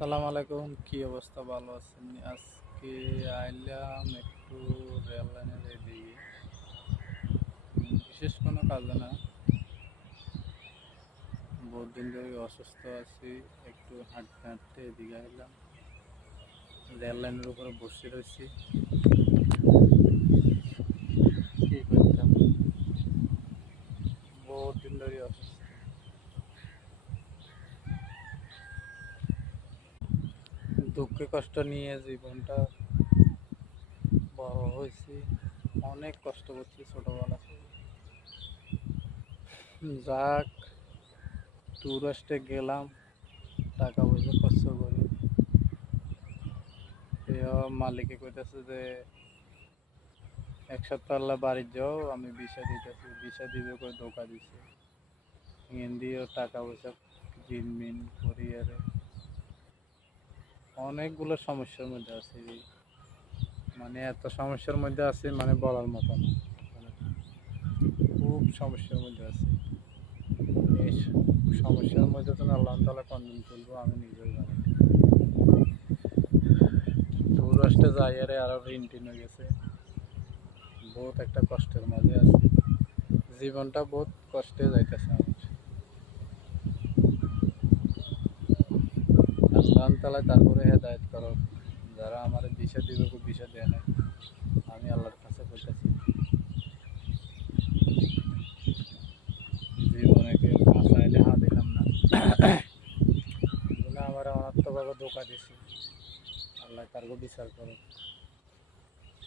আসসালামু আলাইকুম, কি অবস্থা? ভালো আছেন? আজকে আইলাম একটু রেল লাইনের এদিকে। বিশেষ কোনো কাজে না, বহুত দিন ধরে অসুস্থ আছি। একটু হাঁটতে হাঁটতে এদিকে আইলাম, রেল লাইনের উপরে বসে রয়েছি। কি করতাম, বহুত দিন ধরে অসুস্থ। দুঃখে কষ্ট নিয়ে জীবনটা বড় হয়েছি, অনেক কষ্ট করছি ছোটবেলা থেকে। যাক, টুরিস্টে গেলাম, টাকা পয়সা খরচ করি। মালিকে কইতেছে যে এক সপ্তাহ আল্লাহ বাড়ি যাও, আমি ভিসা দিতেছি। ভিসা দিবে করে ধোকা দিছে। হিন্দিও টাকা পয়সা ঋণ মিন করি, আরে অনেকগুলো সমস্যার মধ্যে আছি। মানে এত সমস্যার মধ্যে আছি, মানে বলার মতো না। মানে খুব সমস্যার মধ্যে আছি। এই সমস্যার মধ্যে তো আল্লাহ তাআলা কন্ট্রোল করবো, আমি নিজেও জানি না। টুরিস্টে যাই আরে আরো ঋণ টিন হয়ে গেছে। বহুত একটা কষ্টের মাঝে আছে, জীবনটা বহুত কষ্টে যাইতেছে আমার। আল্লাহ তাআলা তারপরে হেদায়েত করো, যারা আমার দিশা দিবে, দিশা দেয় না। আমি আল্লাহর কাছে কইতেছি, জীবনে কেউ বাঁচাইলে হা দিলাম না, আমার অনাত্মভাবে ধোকা দিছি। আল্লাহ তারপর বিচার করো।